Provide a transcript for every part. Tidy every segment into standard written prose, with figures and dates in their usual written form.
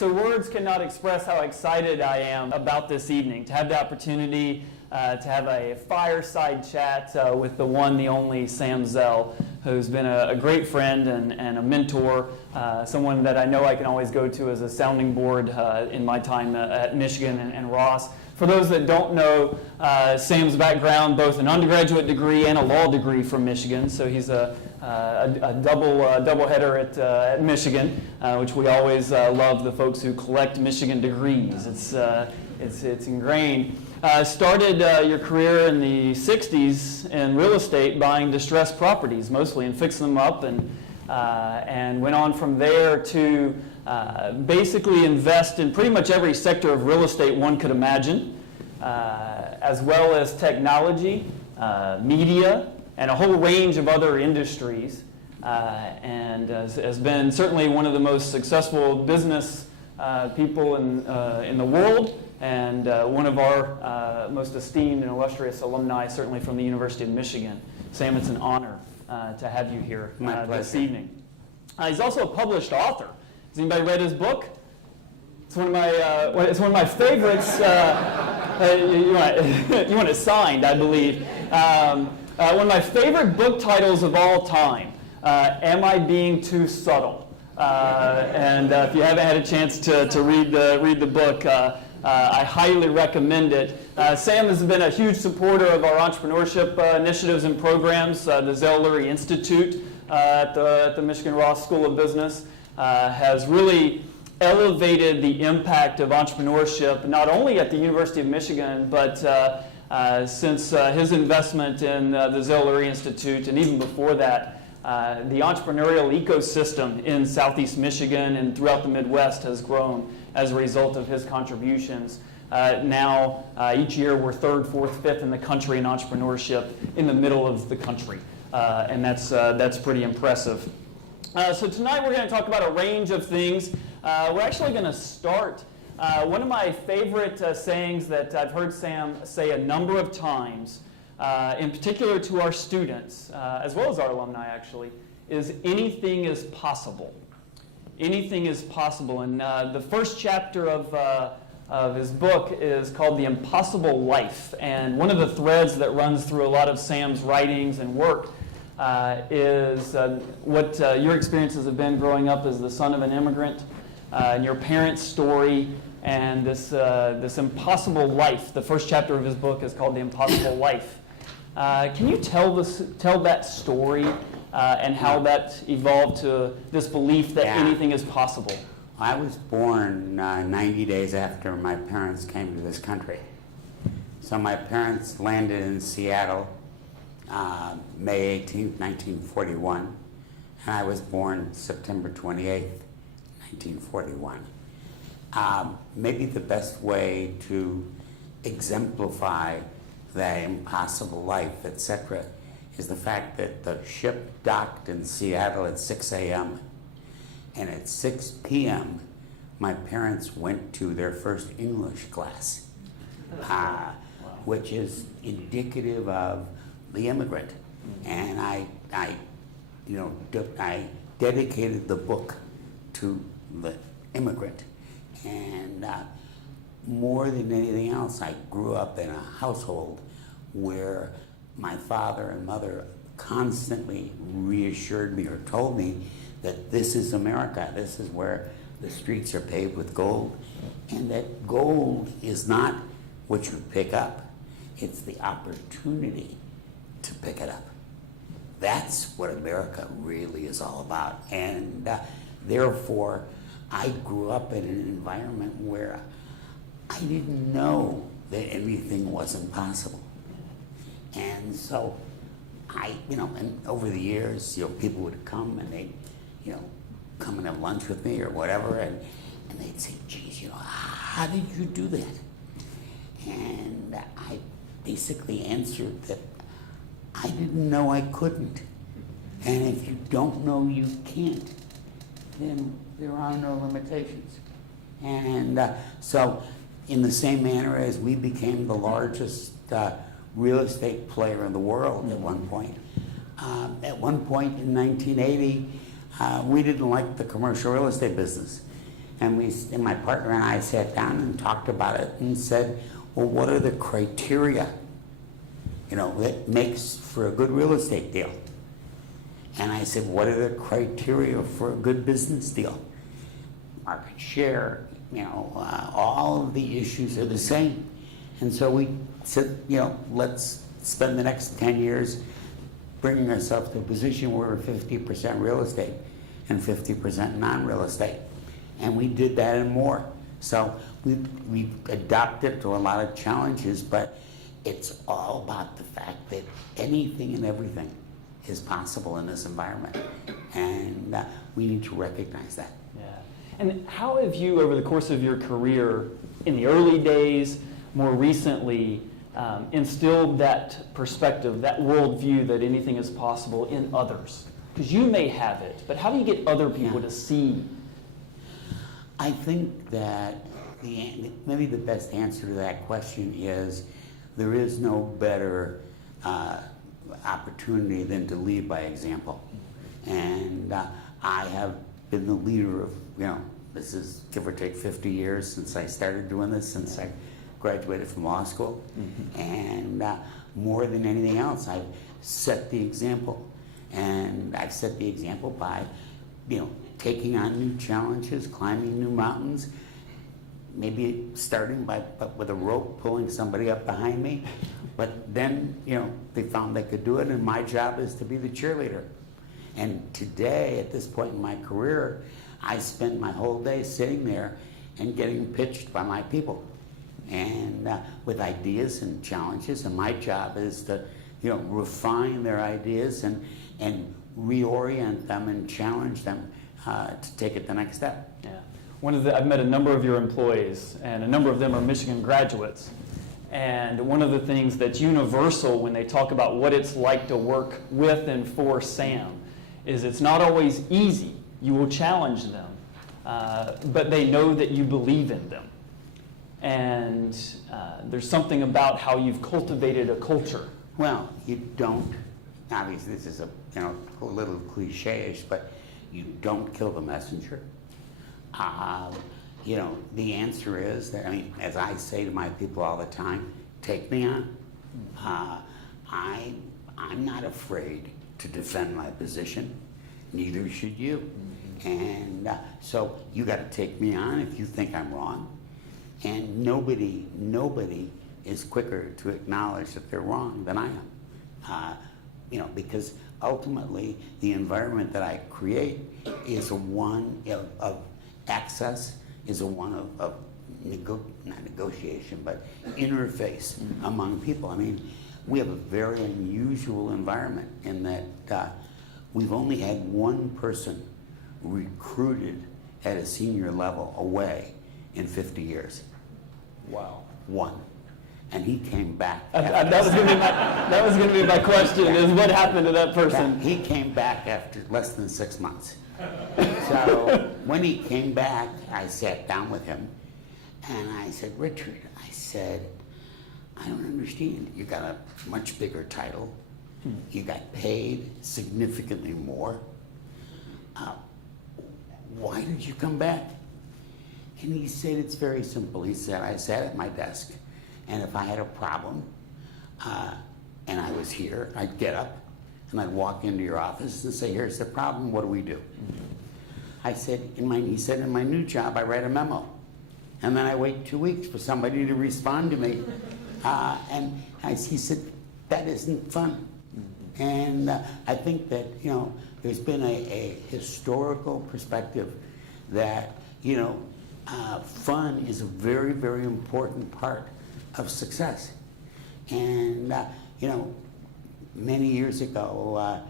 So words cannot express how excited I am about this evening, to have the opportunity to have a fireside chat with the one, the only Sam Zell, who's been a great friend and a mentor, someone that I know I can always go to as a sounding board in my time at Michigan and Ross. For those that don't know Sam's background, both an undergraduate degree and a law degree from Michigan, so he's a double header at Michigan, which we always love the folks who collect Michigan degrees. It's ingrained. Started your career in the 60s in real estate, buying distressed properties mostly and fixing them up, and went on from there to basically invest in pretty much every sector of real estate one could imagine, as well as technology, media, and a whole range of other industries, and has been certainly one of the most successful business people in the world, and one of our most esteemed and illustrious alumni, certainly from the University of Michigan. Sam, it's an honor to have you here this evening. He's also a published author. Has anybody read his book? It's one of my favorites. You want it signed, I believe. One of my favorite book titles of all time. Am I Being Too Subtle? And if you haven't had a chance to read the book, I highly recommend it. Sam has been a huge supporter of our entrepreneurship initiatives and programs. The Zell Institute at the Michigan Ross School of Business has really elevated the impact of entrepreneurship, not only at the University of Michigan, but since his investment in the Zell Institute, and even before that, the entrepreneurial ecosystem in Southeast Michigan and throughout the Midwest has grown as a result of his contributions. Now, each year we're third, fourth, fifth in the country in entrepreneurship in the middle of the country, and that's pretty impressive. So tonight we're going to talk about a range of things. We're actually going to start. One of my favorite sayings that I've heard Sam say a number of times, in particular to our students, as well as our alumni actually, is anything is possible. Anything is possible. And the first chapter of his book is called The Impossible Life. And one of the threads that runs through a lot of Sam's writings and work is what your experiences have been growing up as the son of an immigrant, and your parents' story, and this impossible life. The first chapter of his book is called The Impossible Life. Can you tell that story and how that evolved to this belief that anything is possible? I was born 90 days after my parents came to this country. So my parents landed in Seattle May 18th, 1941, and I was born September 28th, 1941. Maybe the best way to exemplify that impossible life, etc., is the fact that the ship docked in Seattle at 6 a.m. and at 6 p.m. my parents went to their first English class, which is indicative of the immigrant. And I dedicated the book to the immigrant. And more than anything else, I grew up in a household where my father and mother constantly reassured me or told me that this is America, this is where the streets are paved with gold, and that gold is not what you pick up, it's the opportunity to pick it up. That's what America really is all about. And therefore, I grew up in an environment where I didn't know that anything wasn't possible. And so and over the years, people would come and they'd, come and have lunch with me or whatever, and they'd say, geez, how did you do that? And I basically answered that I didn't know I couldn't. And if you don't know you can't, then there are no limitations. And so in the same manner as we became the largest real estate player in the world at one point. At one point in 1980, we didn't like the commercial real estate business. And my partner and I sat down and talked about it and said, well, what are the criteria, that makes for a good real estate deal? And I said, what are the criteria for a good business deal? Market share, all of the issues are the same. And so we said, let's spend the next 10 years bringing ourselves to a position where we're 50% real estate and 50% non-real estate. And we did that and more. So we adapted to a lot of challenges, but it's all about the fact that anything and everything is possible in this environment. And we need to recognize that. Yeah. And how have you, over the course of your career, in the early days, more recently, instilled that perspective, that worldview that anything is possible in others? Because you may have it, but how do you get other people to see? I think that maybe the best answer to that question is there is no better opportunity than to lead by example. And I have been the leader of, this is give or take 50 years since I started doing this, since I graduated from law school. Mm-hmm. And more than anything else, I've set the example. And I've set the example by, taking on new challenges, climbing new mountains, maybe starting with a rope, pulling somebody up behind me. But then, they found they could do it, and my job is to be the cheerleader. And today, at this point in my career, I spend my whole day sitting there and getting pitched by my people, and with ideas and challenges. And my job is to, refine their ideas and reorient them and challenge them to take it the next step. Yeah. I've met a number of your employees, and a number of them are Michigan graduates. And one of the things that's universal when they talk about what it's like to work with and for Sam is it's not always easy. You will challenge them, but they know that you believe in them. And there's something about how you've cultivated a culture. Well, you don't, obviously this is a little cliche-ish, but you don't kill the messenger. The answer is that, as I say to my people all the time, take me on. I'm not afraid to defend my position. Neither should you. And so you got to take me on if you think I'm wrong. And nobody is quicker to acknowledge that they're wrong than I am. Because ultimately the environment that I create is a one of access, is a one of not negotiation, but interface among people. We have a very unusual environment in that we've only had one person recruited at a senior level away in 50 years. Wow. One. And he came back. That was going to be my question, is what happened to that person? He came back after less than 6 months. So when he came back, I sat down with him and I said, Richard, I don't understand. You got a much bigger title. You got paid significantly more. Why did you come back? And he said, it's very simple. He said, I sat at my desk, and if I had a problem, and I was here, I'd get up, and I'd walk into your office and say, here's the problem, what do we do? I said, he said, in my new job, I write a memo. And then I wait 2 weeks for somebody to respond to me. He said, that isn't fun. And I think that, there's been a historical perspective that, fun is a very, very important part of success. And, many years ago,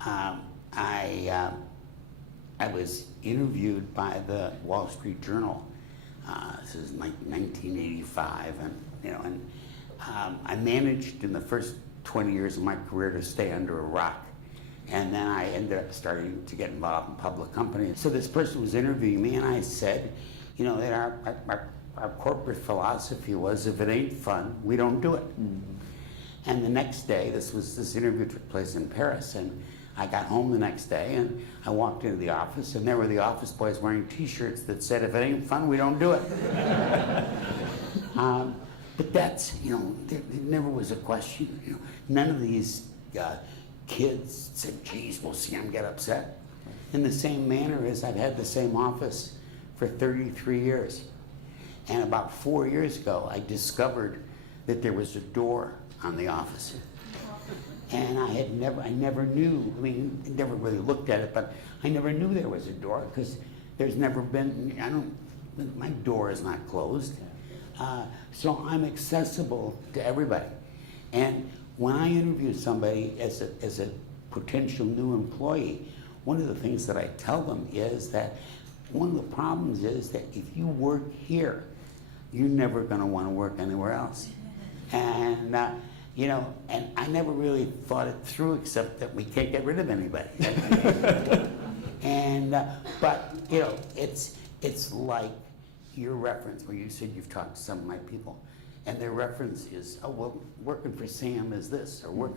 I was interviewed by the Wall Street Journal. This is like 1985, and I managed in the first 20 years of my career to stay under a rock. And then I ended up starting to get involved in public companies. So this person was interviewing me, and I said, that our corporate philosophy was, if it ain't fun, we don't do it. Mm-hmm. And the next day, this interview took place in Paris, and I got home the next day and I walked into the office and there were the office boys wearing t-shirts that said, if it ain't fun, we don't do it. But that's, there never was a question. None of these kids said, geez, we'll see them get upset. In the same manner as I've had the same office for 33 years. And about 4 years ago, I discovered that there was a door on the office. And I never knew, I never really looked at it, but I never knew there was a door because there's never been, my door is not closed. So I'm accessible to everybody. And when I interview somebody as a potential new employee, one of the things that I tell them is that one of the problems is that if you work here, you're never going to want to work anywhere else. And and I never really thought it through, except that we can't get rid of anybody. But it's like your reference where you said you've talked to some of my people, and their reference is, oh well, working for Sam is this, or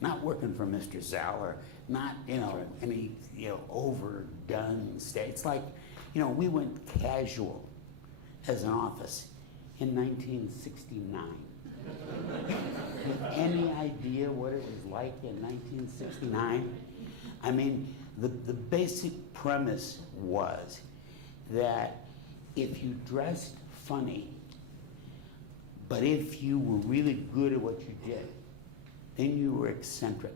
not working for Mr. Zell, or not any overdone state. It's like we went casual as an office in 1969. With any idea what it was like in 1969? I mean, the basic premise was that if you dressed funny, but if you were really good at what you did, then you were eccentric.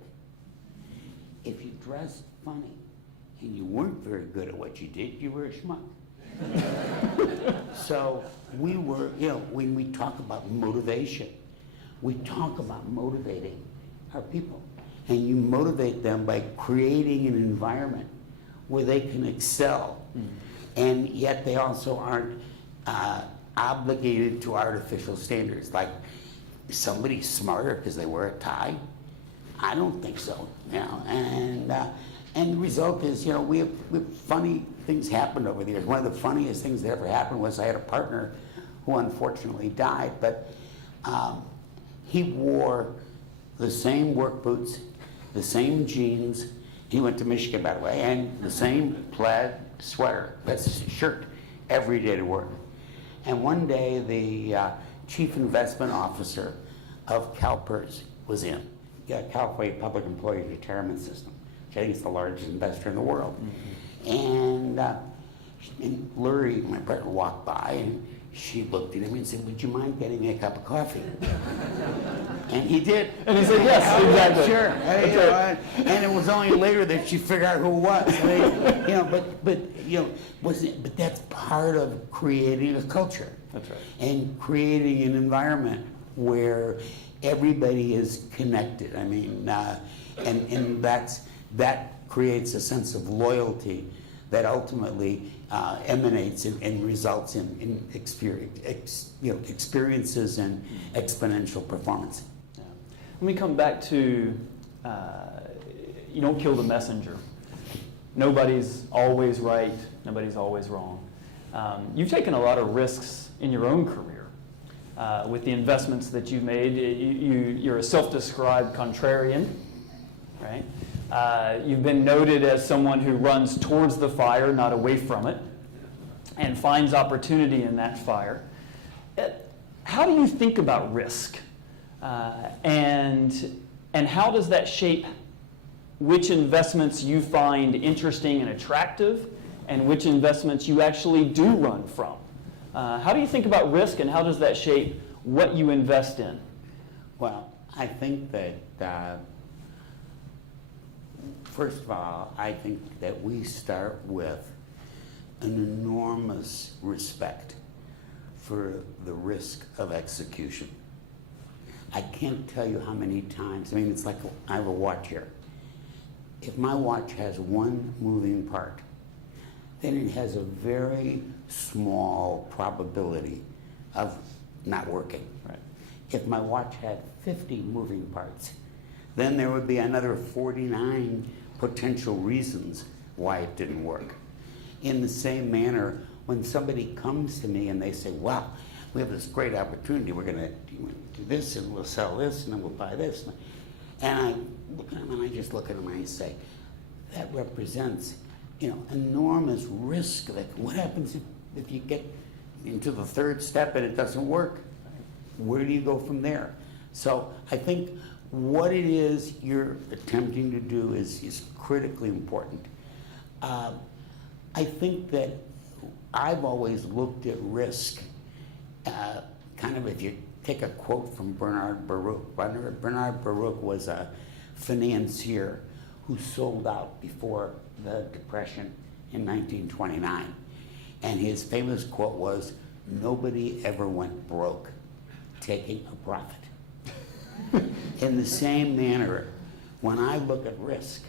If you dressed funny and you weren't very good at what you did, you were a schmuck. So we were, when we talk about motivation, we talk about motivating our people. And you motivate them by creating an environment where they can excel. Mm-hmm. And yet they also aren't obligated to artificial standards. Like, is somebody smarter because they wear a tie? I don't think so. And the result is, we have funny things happened over the years. One of the funniest things that ever happened was I had a partner who unfortunately died, but he wore the same work boots, the same jeans. He went to Michigan, by the way, and the same plaid sweater, that's his shirt, every day to work. And one day, the chief investment officer of CalPERS was in, California Public Employee Retirement System, which I think is the largest investor in the world. Mm-hmm. And Lurie, my partner, walked by, and she looked at him and said, would you mind getting me a cup of coffee? And he did. And he said, yes, exactly. Sure. And it was only later that she figured out who it was. But that's part of creating a culture. That's right. And creating an environment where everybody is connected. I mean, and that creates a sense of loyalty that ultimately emanates and results in experiences and exponential performance. Yeah. Let me come back to you don't kill the messenger. Nobody's always right. Nobody's always wrong. You've taken a lot of risks in your own career with the investments that you've made. You're a self-described contrarian, right? You've been noted as someone who runs towards the fire, not away from it, and finds opportunity in that fire. How do you think about risk? And how does that shape which investments you find interesting and attractive, and which investments you actually do run from? How do you think about risk, and how does that shape what you invest in? Well, I think that first of all, I think that we start with an enormous respect for the risk of execution. I can't tell you how many times, it's like I have a watch here. If my watch has one moving part, then it has a very small probability of not working. Right. If my watch had 50 moving parts, then there would be another 49 potential reasons why it didn't work. In the same manner, when somebody comes to me and they say, wow, we have this great opportunity, we're going to do this and we'll sell this and then we'll buy this. And I look at him and I just look at him and I say, that represents, enormous risk. That what happens if you get into the third step and it doesn't work? Where do you go from there? So I think what it is you're attempting to do is critically important. I think that I've always looked at risk, kind of if you take a quote from Bernard Baruch. Bernard Baruch was a financier who sold out before the Depression in 1929. And his famous quote was, "Nobody ever went broke taking a profit." In the same manner, when I look at risk,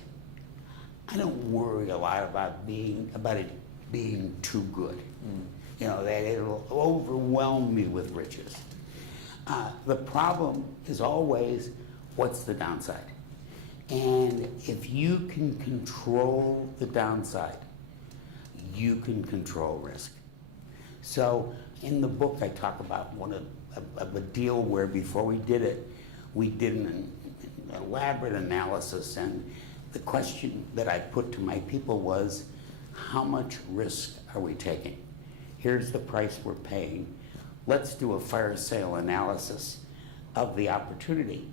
I don't worry a lot about it being too good. That it'll overwhelm me with riches. The problem is always, what's the downside? And if you can control the downside, you can control risk. So in the book, I talk about a deal where before we did it, we did an elaborate analysis, and the question that I put to my people was, how much risk are we taking? Here's the price we're paying. Let's do a fire sale analysis of the opportunity.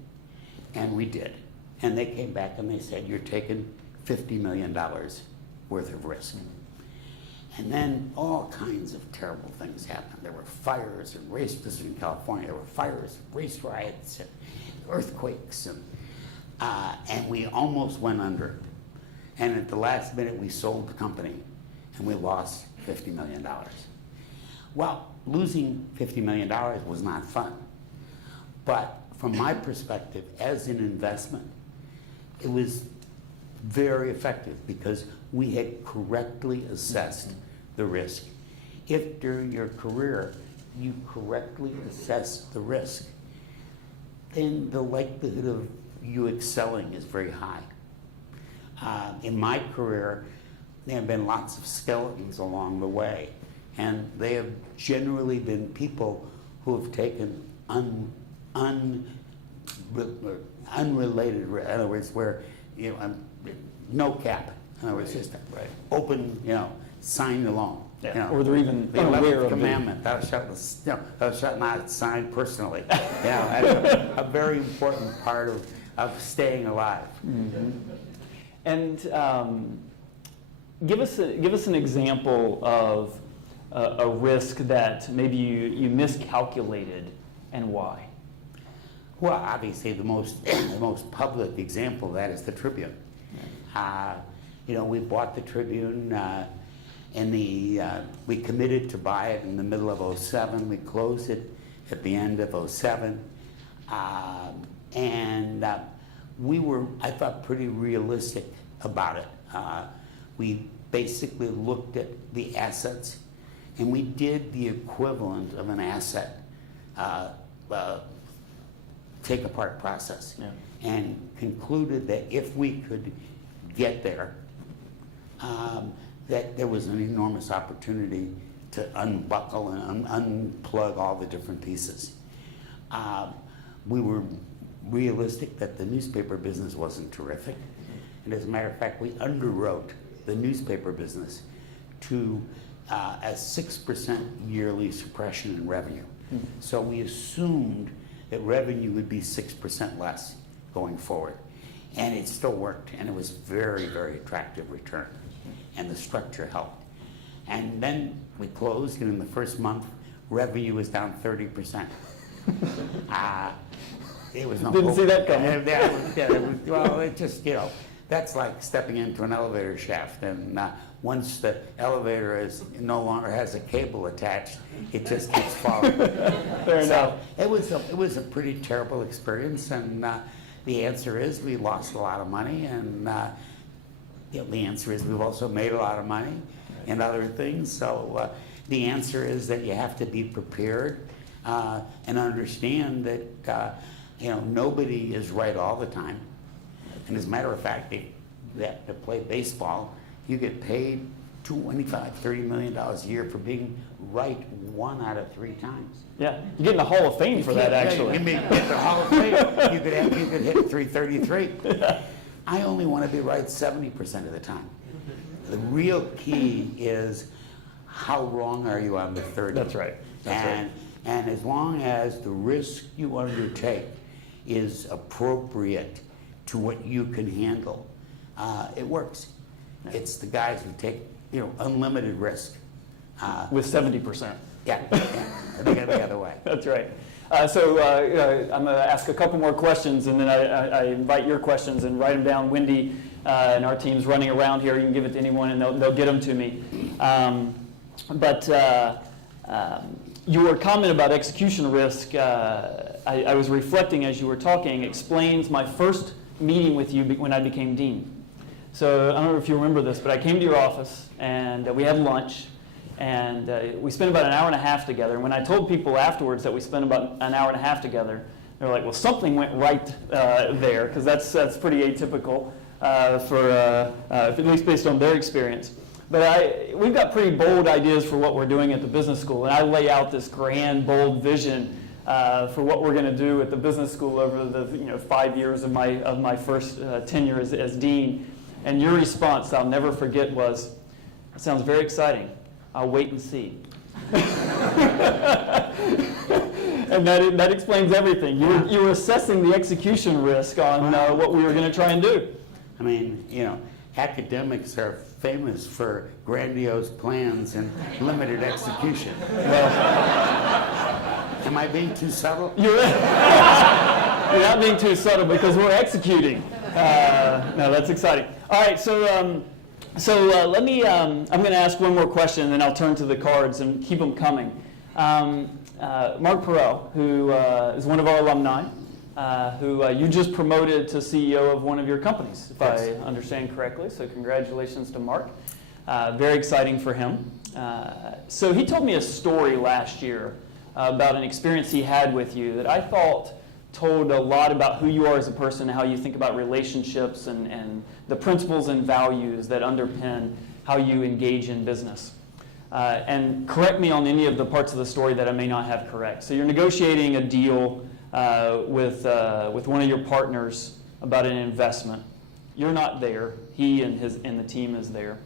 And we did. And they came back and they said, you're taking $50 million worth of risk. And then all kinds of terrible things happened. There were fires and this in California. There were fires, race riots, and earthquakes, and we almost went under. And at the last minute, we sold the company, and we lost $50 million. Well, losing $50 million was not fun. But from my perspective, as an investment, it was very effective because we had correctly assessed the risk. If during your career you correctly assess the risk, then the likelihood of you excelling is very high. In my career, there have been lots of skeletons along the way, and they have generally been people who have taken unrelated, in other words, where no cap. In other words, just open, sign the loan. Yeah. Or they're even the unaware 11th of commandment, thou shalt not sign personally. That's a very important part of staying alive. Mm-hmm. And give us an example of a risk that maybe you miscalculated and why. Well, obviously the most public example of that is the Tribune. We bought the Tribune. We committed to buy it in the middle of 2007. We closed it at the end of 2007. We were, I thought, pretty realistic about it. We basically looked at the assets, and we did the equivalent of an asset take-apart process, and concluded that if we could get there, that there was an enormous opportunity to unbuckle and unplug all the different pieces. We were realistic that the newspaper business wasn't terrific. And as a matter of fact, we underwrote the newspaper business to a 6% yearly suppression in revenue. So we assumed that revenue would be 6% less going forward. And it still worked, and it was very, very attractive return. And the structure helped. And then we closed, and in the first month, revenue was down 30%. It was Didn't see that coming. Well, it just, that's like stepping into an elevator shaft, and once the elevator is no longer has a cable attached, it just keeps falling. Fair enough. It was a pretty terrible experience, and the answer is we lost a lot of money, and the answer is we've also made a lot of money and other things. So the answer is that you have to be prepared and understand that nobody is right all the time. And as a matter of fact, to play baseball, you get paid $25, $30 million a year for being right 1 out of 3 times. Yeah, you get in the Hall of Fame for that, actually. You may get the Hall of Fame. You could hit 333. I only want to be right 70% of the time. The real key is how wrong are you on the 30? That's right. And as long as the risk you undertake is appropriate to what you can handle, it works. It's the guys who take unlimited risk. With 70%. Yeah, they got the other way. That's right. So I'm going to ask a couple more questions, and then I invite your questions and write them down. Wendy and our team's running around here. You can give it to anyone, and they'll get them to me. But your comment about execution risk, I was reflecting as you were talking, explains my first meeting with you when I became dean. So I don't know if you remember this, but I came to your office, and we had lunch. And we spent about an hour and a half together. And when I told people afterwards that we spent about an hour and a half together, they were like, well, something went right there, because that's pretty atypical at least based on their experience. But we've got pretty bold ideas for what we're doing at the business school. And I lay out this grand, bold vision for what we're going to do at the business school over the 5 years of my first tenure as dean. And your response, I'll never forget, was, "It sounds very exciting. I'll wait and see." And that explains everything. You were assessing the execution risk on what we were going to try and do. I mean, academics are famous for grandiose plans and limited execution. Am I being too subtle? You're not being too subtle, because we're executing. No, that's exciting. All right, so let me, I'm going to ask one more question, and then I'll turn to the cards and keep them coming. Mark Perot, who is one of our alumni, who you just promoted to CEO of one of your companies, if I understand correctly. So congratulations to Mark. Very exciting for him. So he told me a story last year about an experience he had with you that I thought told a lot about who you are as a person, how you think about relationships, and the principles and values that underpin how you engage in business. And correct me on any of the parts of the story that I may not have correct. So you're negotiating a deal with one of your partners about an investment. You're not there. He and the team is there.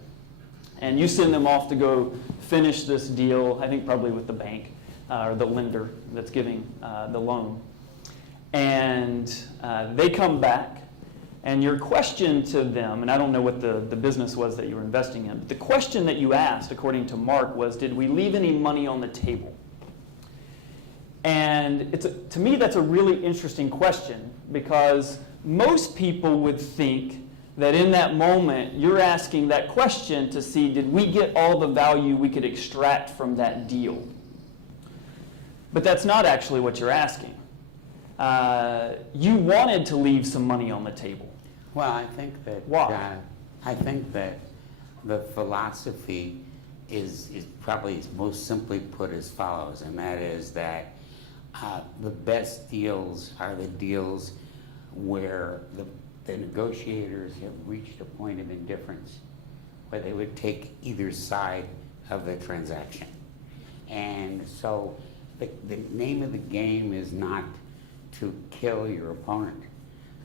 And you send them off to go finish this deal, I think probably with the bank or the lender that's giving the loan. And they come back, and your question to them, and I don't know what the business was that you were investing in, but the question that you asked, according to Mark, was, did we leave any money on the table? And to me, that's a really interesting question, because most people would think that in that moment, you're asking that question to see, did we get all the value we could extract from that deal? But that's not actually what you're asking. You wanted to leave some money on the table. Well, I think that Why? I think that the philosophy is probably most simply put as follows, and that is that the best deals are the deals where the negotiators have reached a point of indifference where they would take either side of the transaction. And so the name of the game is not to kill your opponent.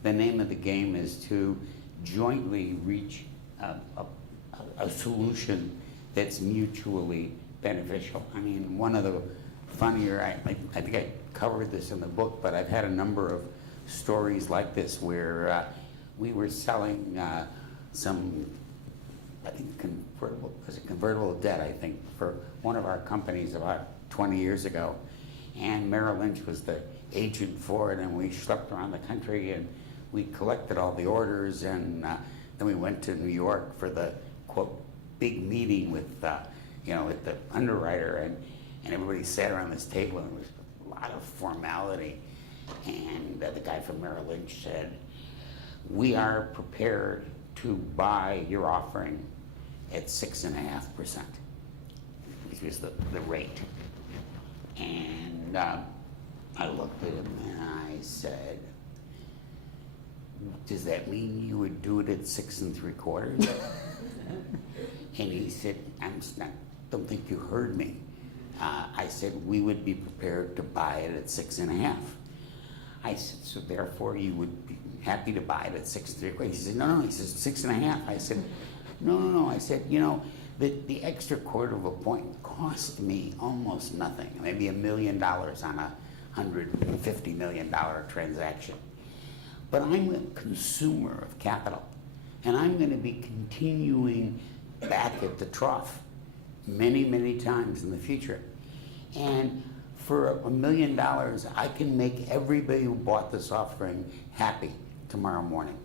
The name of the game is to jointly reach a solution that's mutually beneficial. I mean, one of the funnier, I think I covered this in the book, but I've had a number of stories like this where we were selling some, I think, convertible debt, I think, for one of our companies about 20 years ago. And Merrill Lynch was the agent for it, and we schlepped around the country and we collected all the orders, and then we went to New York for the quote big meeting with with the underwriter, and everybody sat around this table, and there was a lot of formality. And the guy from Merrill Lynch said, "We are prepared to buy your offering at 6.5%, which was the rate." And I looked at him and I said, "Does that mean you would do it at 6 3/4?" And he said, don't think you heard me. I said, we would be prepared to buy it at 6.5. I said, so therefore you would be happy to buy it at 6.75. He said, no. He says, 6.5. I said, no. I said, the extra quarter of a point cost me almost nothing, maybe $1 million on a $150 million transaction. But I'm a consumer of capital, and I'm going to be continuing back at the trough many, many times in the future. And for $1 million, I can make everybody who bought this offering happy tomorrow morning.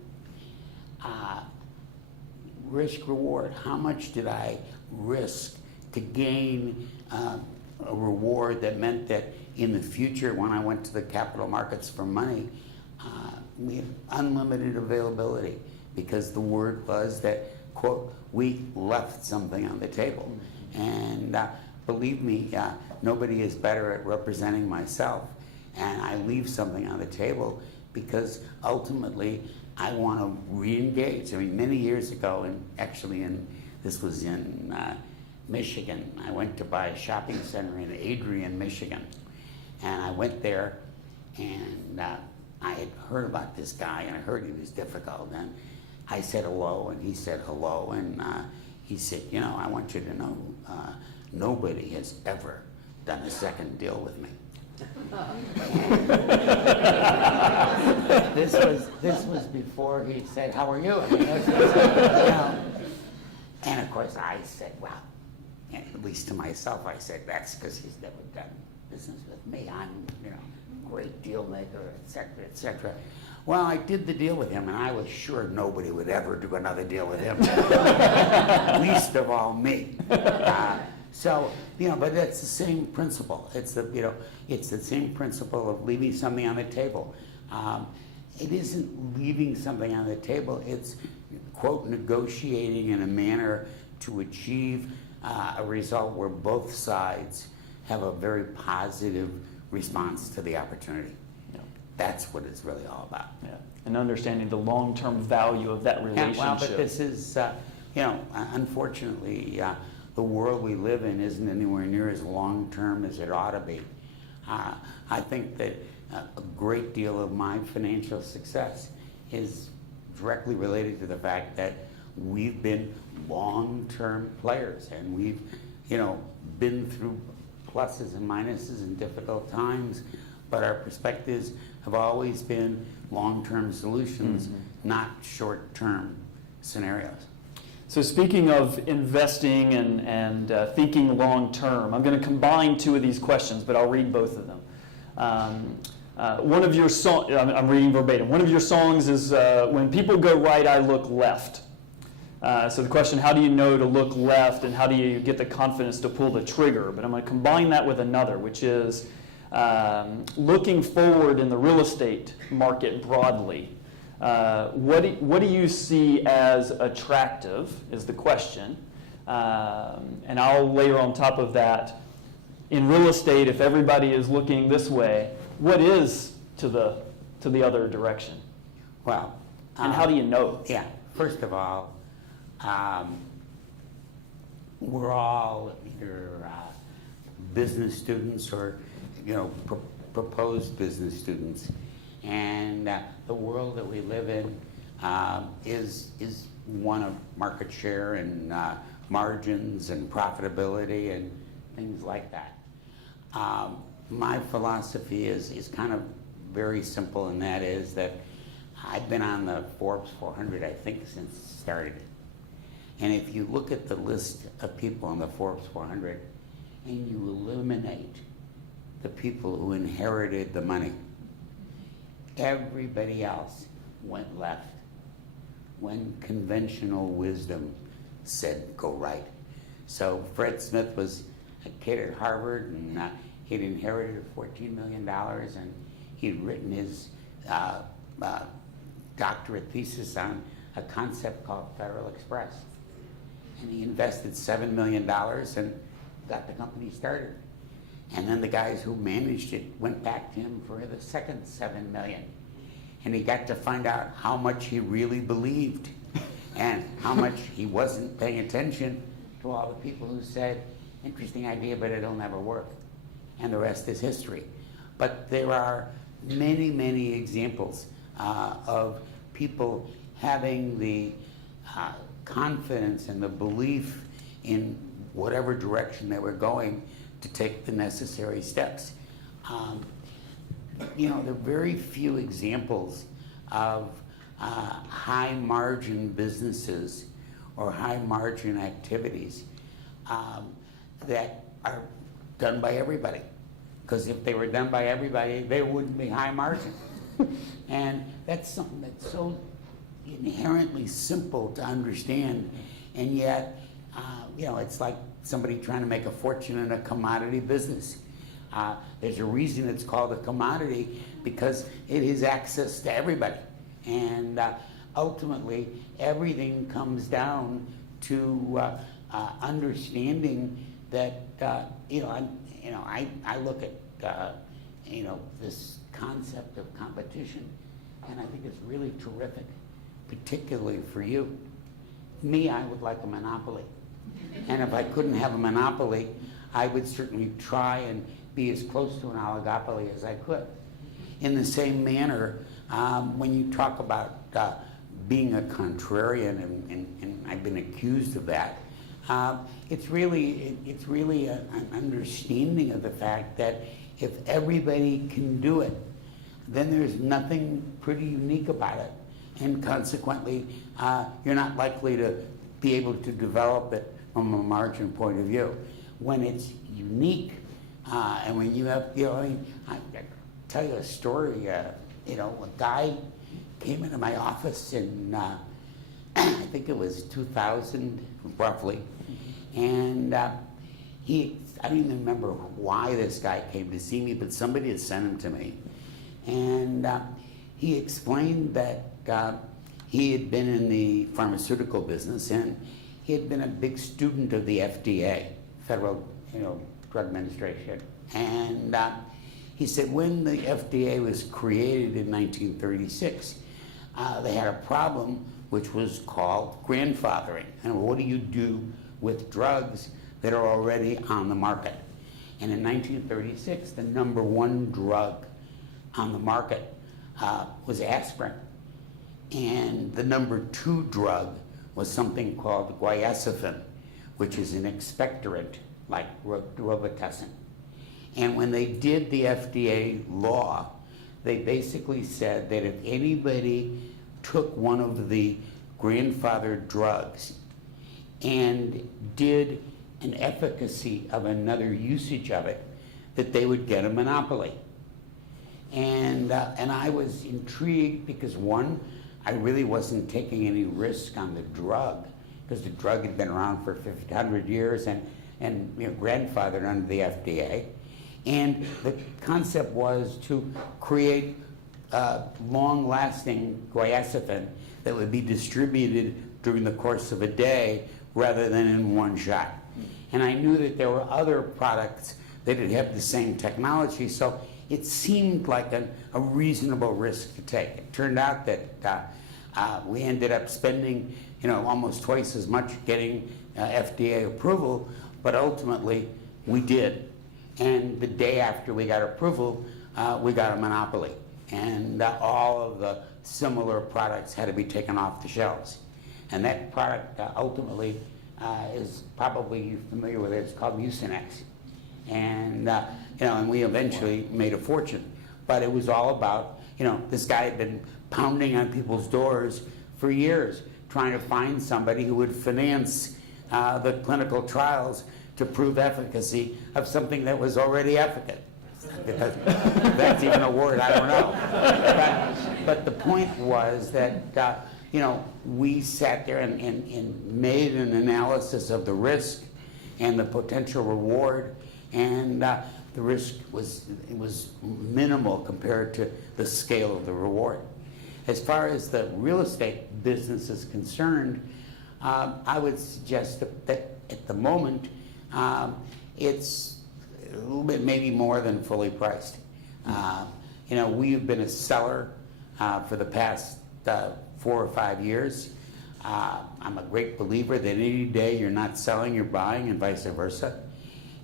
Risk reward, how much did I risk to gain a reward that meant that in the future when I went to the capital markets for money, we had unlimited availability because the word was that, quote, we left something on the table. And believe me, nobody is better at representing myself, and I leave something on the table because ultimately I want to re-engage. I mean, many years ago, and actually this was in Michigan, I went to buy a shopping center in Adrian, Michigan. And I went there, and I had heard about this guy, and I heard he was difficult. And I said hello, and he said hello, and he said, I want you to know nobody has ever done a second deal with me. This was before he said, how are you? I mean, and of course I said, well, and at least to myself, I said, that's because he's never done business with me. I'm, a great deal maker, et cetera, et cetera. Well, I did the deal with him, and I was sure nobody would ever do another deal with him, least of all me. So, but that's the same principle. It's the same principle of leaving something on the table. It isn't leaving something on the table. It's, quote, negotiating in a manner to achieve a result where both sides have a very positive response to the opportunity. Yeah. That's what it's really all about. Yeah. And understanding the long-term value of that relationship. Yeah, well, but this is, unfortunately, the world we live in isn't anywhere near as long-term as it ought to be. I think that a great deal of my financial success is directly related to the fact that we've been long-term players, and we've, been through pluses and minuses and difficult times, but our perspectives have always been long-term solutions, not short-term scenarios. So speaking of investing and thinking long-term, I'm going to combine two of these questions, but I'll read both of them. One of your songs, I'm reading verbatim, one of your songs is, when people go right, I look left. So the question, how do you know to look left, and how do you get the confidence to pull the trigger? But I'm going to combine that with another, which is looking forward in the real estate market broadly. What do you see as attractive is the question. And I'll layer on top of that, in real estate, if everybody is looking this way, what is to the other direction? Well, and how do you know? Yeah, first of all, we're all either business students or proposed business students, and the world that we live in is one of market share and margins and profitability and things like that. My philosophy is kind of very simple, and that is that I've been on the Forbes 400, I think, since it started. And if you look at the list of people on the Forbes 400 and you eliminate the people who inherited the money, everybody else went left when conventional wisdom said go right. So Fred Smith was a kid at Harvard, and he'd inherited $14 million, and he'd written his doctorate thesis on a concept called Federal Express. And he invested $7 million and got the company started. And then the guys who managed it went back to him for the second $7 million. And he got to find out how much he really believed and how much he wasn't paying attention to all the people who said, interesting idea, but it'll never work. And the rest is history. But there are many, many examples of people having the confidence and the belief in whatever direction they were going to take the necessary steps. There are very few examples of high margin businesses or high margin activities that are done by everybody. Because if they were done by everybody, they wouldn't be high margin. And that's something that's so inherently simple to understand, and yet, it's like somebody trying to make a fortune in a commodity business. There's a reason it's called a commodity, because it has access to everybody. And ultimately, everything comes down to understanding that, I look at, this concept of competition, and I think it's really terrific, particularly for you. Me, I would like a monopoly. And if I couldn't have a monopoly, I would certainly try and be as close to an oligopoly as I could. In the same manner, when you talk about being a contrarian, and I've been accused of that, it's really an understanding of the fact that if everybody can do it, then there's nothing pretty unique about it. And consequently, you're not likely to be able to develop it from a margin point of view. When it's unique, and when you have, I tell you a story, a guy came into my office in, I think it was 2000, roughly, and I don't even remember why this guy came to see me, but somebody had sent him to me. And he explained that he had been in the pharmaceutical business, and he had been a big student of the FDA, Federal Drug Administration. And he said when the FDA was created in 1936, they had a problem which was called grandfathering. And what do you do with drugs that are already on the market? And in 1936, the number one drug on the market was aspirin. And the number two drug was something called guaiacifin, which is an expectorant like Robitussin. And when they did the FDA law, they basically said that if anybody took one of the grandfathered drugs and did an efficacy of another usage of it, that they would get a monopoly. And I was intrigued because, one, I really wasn't taking any risk on the drug, because the drug had been around for 100 years and grandfathered under the FDA. And the concept was to create long-lasting guaiacifin that would be distributed during the course of a day rather than in one shot. And I knew that there were other products that would have the same technology, so it seemed like a reasonable risk to take. It turned out that we ended up spending almost twice as much getting FDA approval, but ultimately we did. And the day after we got approval, we got a monopoly. And all of the similar products had to be taken off the shelves. And that product ultimately is probably, you're familiar with it, it's called Mucinex. And and we eventually made a fortune. But it was all about, this guy had been pounding on people's doors for years, trying to find somebody who would finance the clinical trials to prove efficacy of something that was already efficacious. That's even a word, I don't know. But the point was that, we sat there and made an analysis of the risk and the potential reward, and the risk was minimal compared to the scale of the reward. As far as the real estate business is concerned, I would suggest that at the moment, it's a little bit maybe more than fully priced. We've been a seller for the past 4 or 5 years. I'm a great believer that any day you're not selling, you're buying, and vice versa.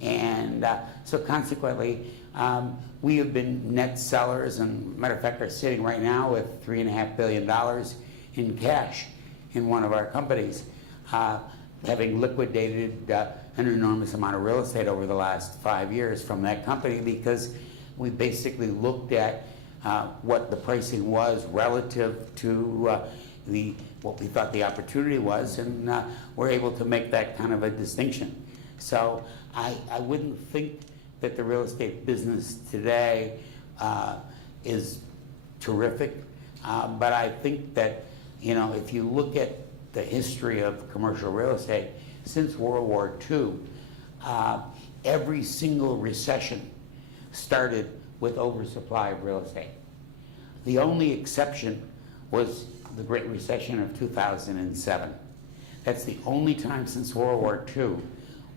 And so consequently, we have been net sellers, and matter of fact, are sitting right now with $3.5 billion in cash in one of our companies, having liquidated an enormous amount of real estate over the last 5 years from that company, because we basically looked at what the pricing was relative to what we thought the opportunity was, and we're able to make that kind of a distinction. So I wouldn't think that the real estate business today is terrific, but I think that, you know, if you look at the history of commercial real estate since World War II, every single recession started with oversupply of real estate. The only exception was the Great Recession of 2007. That's the only time since World War II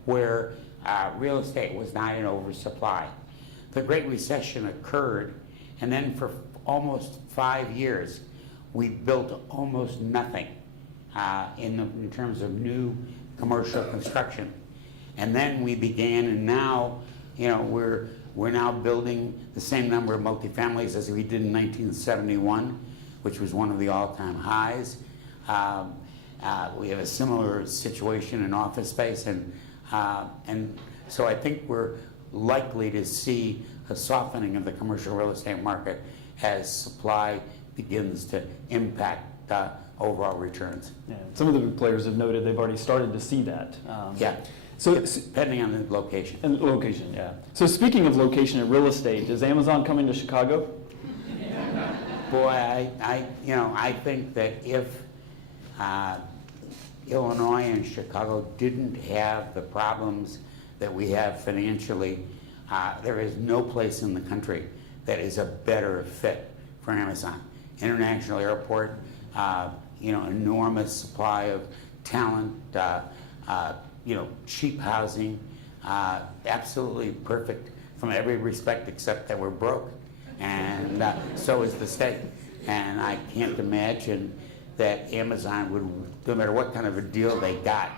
where real estate was not in oversupply. The Great Recession occurred, and then for almost 5 years, we built almost nothing in terms of new commercial construction. And then we began, and now, you know, we're now building the same number of multifamilies as we did in 1971, which was one of the all-time highs. We have a similar situation in office space, and so I think we're likely to see a softening of the commercial real estate market as supply begins to impact overall returns. Yeah, some of the big players have noted they've already started to see that. Yeah. So depending on the location. And location, yeah. So speaking of location and real estate, is Amazon coming to Chicago? Boy, I think that if Illinois and Chicago didn't have the problems that we have financially, there is no place in the country that is a better fit for Amazon. International airport, enormous supply of talent, cheap housing, absolutely perfect from every respect except that we're broke. And so is the state. And I can't imagine that Amazon would, no matter what kind of a deal they got,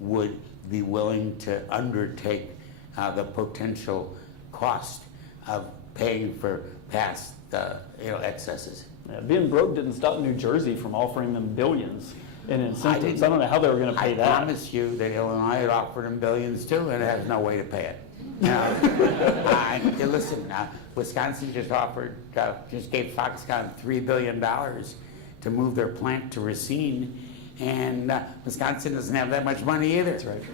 would be willing to undertake the potential cost of paying for past excesses. Yeah, being broke didn't stop New Jersey from offering them billions in incentives. I don't know how they were going to pay that. I promise you that Illinois had offered them billions too, and it has no way to pay it. Listen, Wisconsin just gave Foxconn $3 billion to move their plant to Racine, and Wisconsin doesn't have that much money either. That's right.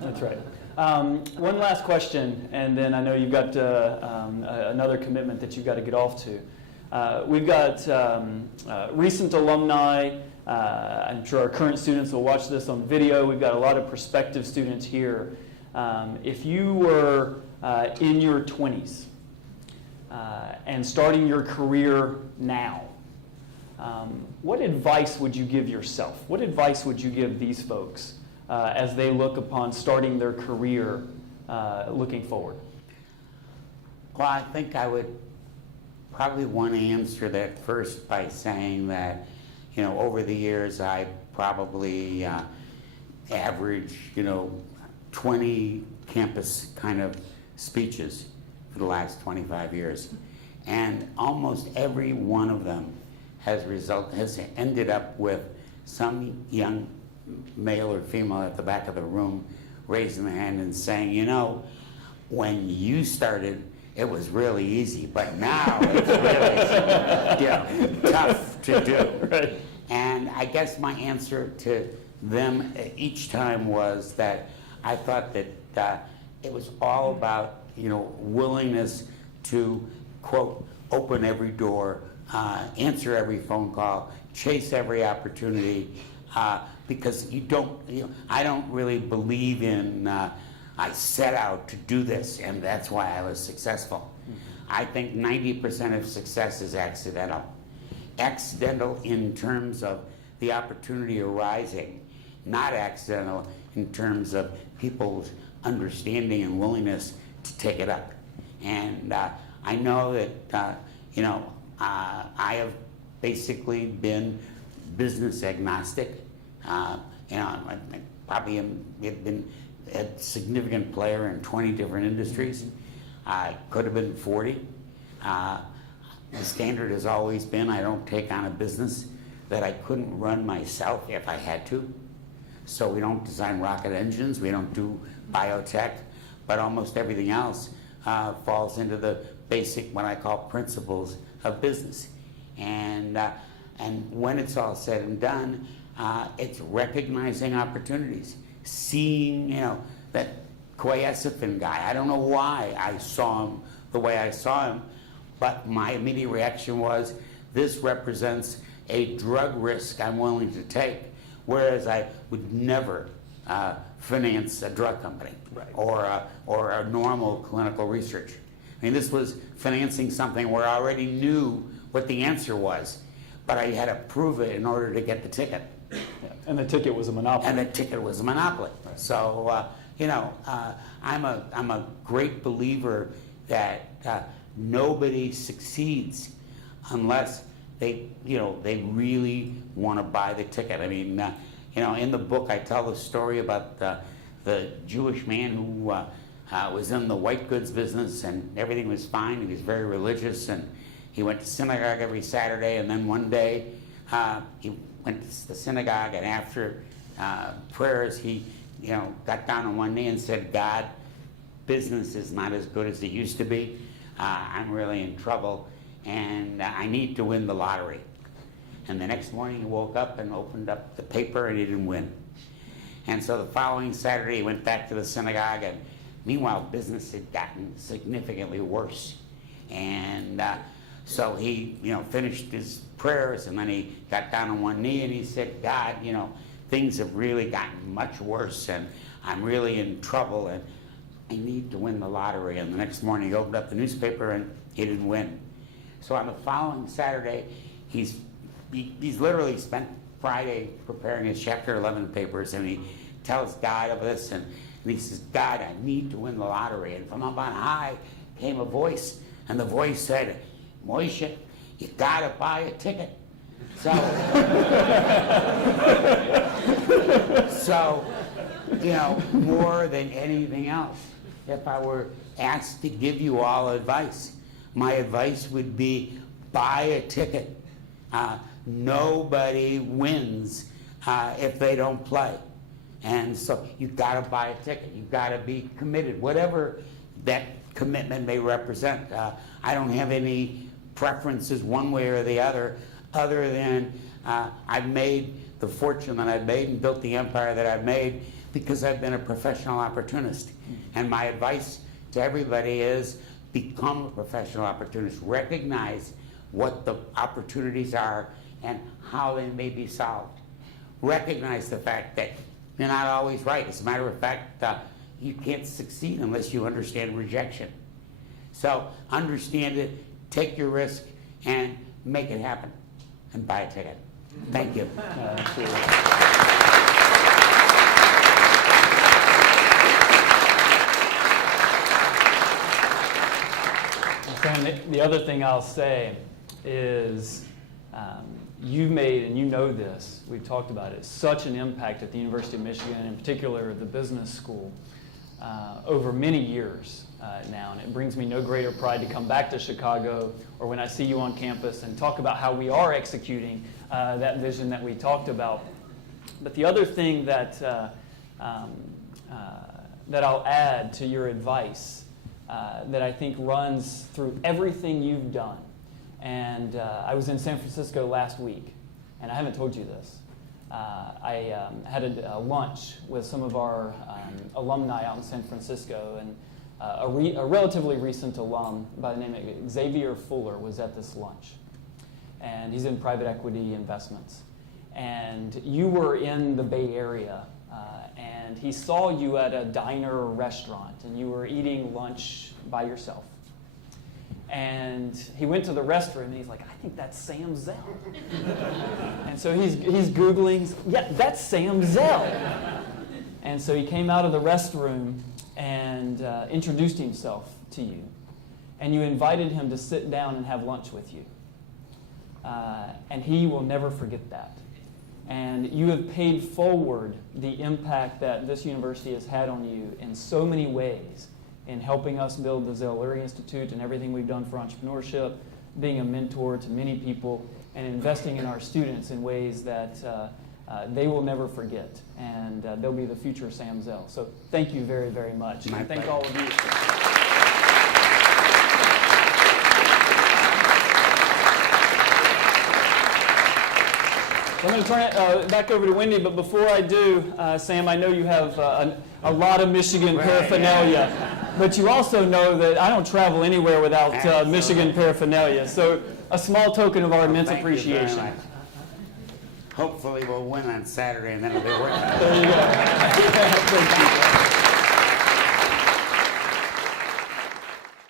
That's right. One last question, and then I know you've got another commitment that you've got to get off to. We've got recent alumni. I'm sure our current students will watch this on video. We've got a lot of prospective students here. If you were in your 20s and starting your career now, what advice would you give yourself? What advice would you give these folks as they look upon starting their career looking forward? Well, I think I would probably want to answer that first by saying that, over the years I probably averaged, 20 campus kind of speeches for the last 25 years. And almost every one of them has ended up with some young male or female at the back of the room raising their hand and saying, when you started, it was really easy, but now it's really tough to do. Right. And I guess my answer to them each time was that I thought that it was all about, willingness to, quote, open every door, answer every phone call, chase every opportunity, because I don't really believe in I set out to do this and that's why I was successful. I think 90% of success is accidental. Accidental in terms of the opportunity arising, not accidental in terms of people's understanding and willingness to take it up. And I know that, I have basically been business agnostic. I probably have been a significant player in 20 different industries. I could have been 40. The standard has always been I don't take on a business that I couldn't run myself if I had to. So we don't design rocket engines, we don't do biotech, but almost everything else falls into the basic, what I call principles of business. And when it's all said and done, it's recognizing opportunities, seeing, that Koyasifin guy. I don't know why I saw him the way I saw him, but my immediate reaction was, this represents a drug risk I'm willing to take, whereas I would never finance a drug company, right, or a normal clinical research. I mean, this was financing something where I already knew what the answer was, but I had to prove it in order to get the ticket. Yeah. And the ticket was a monopoly. And the ticket was a monopoly. Right. So, I'm a great believer that nobody succeeds unless they really want to buy the ticket. I mean, in the book I tell the story about the Jewish man who was in the white goods business and everything was fine. He was very religious and he went to synagogue every Saturday, and then one day he went to the synagogue, and after prayers he got down on one knee and said, God, business is not as good as it used to be. I'm really in trouble and I need to win the lottery. And the next morning he woke up and opened up the paper and he didn't win. And so the following Saturday he went back to the synagogue, and meanwhile business had gotten significantly worse. And so he finished his prayers, and then he got down on one knee and he said, God, things have really gotten much worse and I'm really in trouble and I need to win the lottery. And the next morning he opened up the newspaper and he didn't win. So on the following Saturday, he's literally spent Friday preparing his Chapter 11 papers, and he tells God of this, and he says, God, I need to win the lottery. And from up on high came a voice, and the voice said, Moshe, you gotta buy a ticket. So, more than anything else, if I were asked to give you all advice, my advice would be buy a ticket. Nobody wins if they don't play. And so you've got to buy a ticket. You've got to be committed, whatever that commitment may represent. I don't have any preferences one way or the other than I've made the fortune that I've made and built the empire that I've made because I've been a professional opportunist. And my advice to everybody is become a professional opportunist. Recognize what the opportunities are and how they may be solved. Recognize the fact that you're not always right. As a matter of fact, you can't succeed unless you understand rejection. So understand it, take your risk, and make it happen. And buy a ticket. Thank you. Sam, the other thing I'll say is you've made, and you know this, we've talked about it, such an impact at the University of Michigan, in particular the business school, over many years now. And it brings me no greater pride to come back to Chicago, or when I see you on campus and talk about how we are executing that vision that we talked about. But the other thing that I'll add to your advice that I think runs through everything you've done. And I was in San Francisco last week, and I haven't told you this. I had a lunch with some of our alumni out in San Francisco, and a relatively recent alum by the name of Xavier Fuller was at this lunch. And he's in private equity investments. And you were in the Bay Area, and he saw you at a diner or restaurant, and you were eating lunch by yourself. And he went to the restroom, and he's like, I think that's Sam Zell. And so he's Googling, yeah, that's Sam Zell. And so he came out of the restroom and introduced himself to you. And you invited him to sit down and have lunch with you. And he will never forget that. And you have paid forward the impact that this university has had on you in so many ways in helping us build the Zell Institute and everything we've done for entrepreneurship, being a mentor to many people, and investing in our students in ways that they will never forget. And they'll be the future Sam Zell. So thank you very, very much. My And thank pleasure. all of you. I'm going to turn it back over to Wendy, but before I do, Sam, I know you have a lot of Michigan paraphernalia, but you also know that I don't travel anywhere without Michigan paraphernalia. So a small token of our immense Thank you very appreciation. much. Hopefully we'll win on Saturday and then it'll be worth it. There you go. Thank you.